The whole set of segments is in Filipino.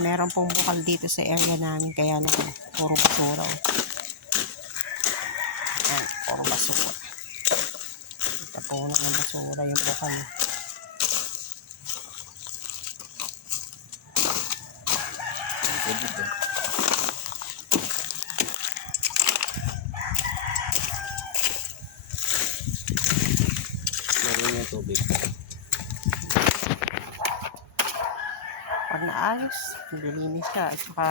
Meron pong bukal dito sa area namin, kaya naman puro basura. Ayan, puro basura. Tapunan ng basura yung bukal. Meron yung tubig. Pag naayos, nililinis siya. At saka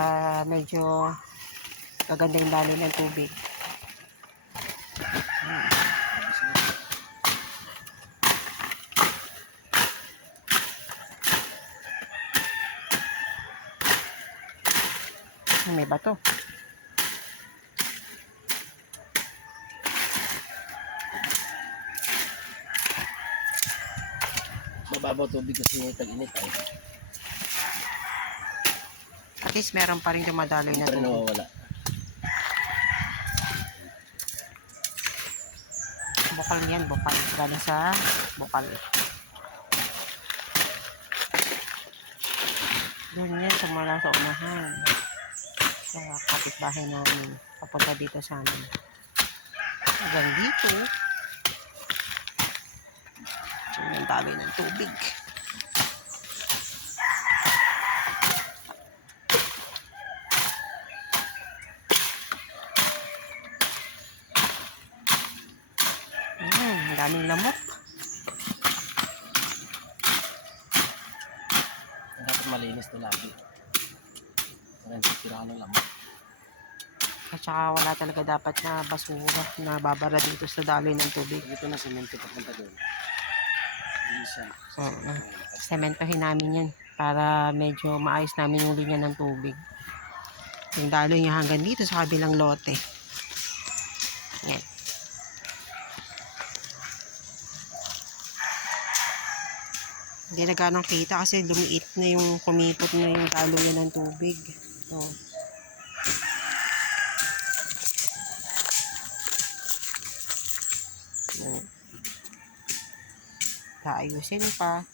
medyo maganda yung daloy ng tubig. May bato. Mababaw tubig kasi tag-init ay. At least meron pa rin dumadaloy na Pero tubig. nawawala. Bukal yan, bukal. Galing sa bukal. Doon yan, sumula sa unahan. Sa kapitbahay namin. Papunta dito sa amin. Hanggang dito. Yung daloy ng tubig. Daming lamok. Dapat malinis na lagi. Parang sisiraan ng lamok. At saka wala talaga dapat na basura na babara dito sa daloy ng tubig. Ito na semento papunta doon. Hindi siya. Sementohin namin yan para medyo maayos namin yung linya ng tubig. Yung daloy niya hanggang dito sa kabilang lote. Yan. Hindi na ganong kita kasi lumiit na yung kumipot na yung daloy ng tubig. So, ayusin pa.